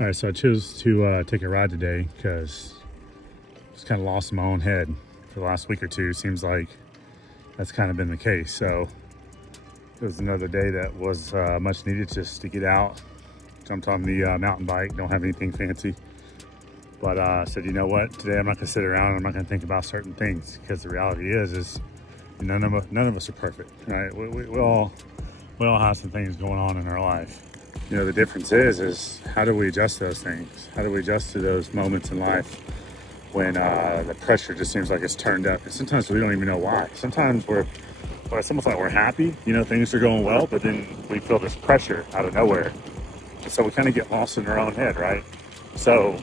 All right, so I chose to take a ride today because I was kind of lost in my own head for the last week or two. Seems like that's kind of been the case. So it was another day that was much needed just to get out. Jumped on the mountain bike, don't have anything fancy. But I said, you know what, today I'm not gonna sit around and I'm not gonna think about certain things, because the reality is none of us are perfect, right? We all have some things going on in our life. You know, the difference is how do we adjust those things? How do we adjust to those moments in life when the pressure just seems like it's turned up? And sometimes we don't even know why. Sometimes it's almost like we're happy, you know, things are going well, but then we feel this pressure out of nowhere. And so we kind of get lost in our own head, right? So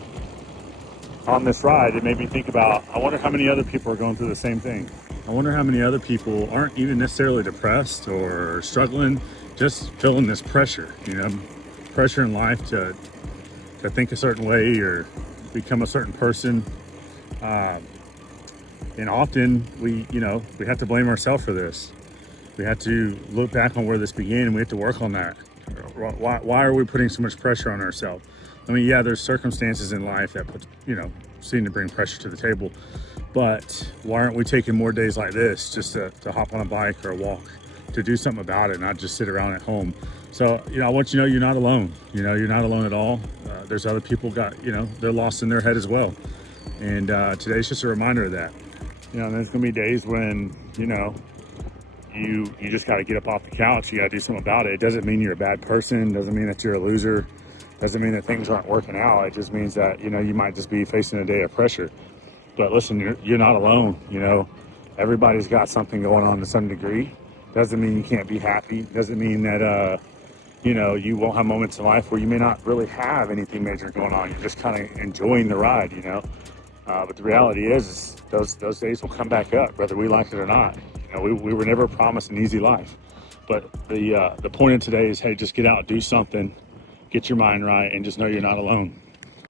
on this ride, it made me think about, I wonder how many other people are going through the same thing. I wonder how many other people aren't even necessarily depressed or struggling, just feeling this pressure, you know, pressure in life to think a certain way or become a certain person. And often we have to blame ourselves for this. We have to look back on where this began and we have to work on that. Why are we putting so much pressure on ourselves? I mean, yeah, there's circumstances in life that seem to bring pressure to the table, but why aren't we taking more days like this just to hop on a bike or a walk, to do something about it, not just sit around at home? So, I want you to know you're not alone. You're not alone at all. There's other people they're lost in their head as well. And today's just a reminder of that. There's gonna be days when, you just got to get up off the couch. You got to do something about it. It doesn't mean you're a bad person. Doesn't mean that you're a loser. Doesn't mean that things aren't working out. It just means that, you might just be facing a day of pressure. But listen, you're not alone. Everybody's got something going on to some degree. Doesn't mean you can't be happy. Doesn't mean that, you won't have moments in life where you may not really have anything major going on. You're just kind of enjoying the ride, But the reality is those days will come back up, whether we like it or not. We were never promised an easy life. But the point of today is, hey, just get out, do something, get your mind right, and just know you're not alone.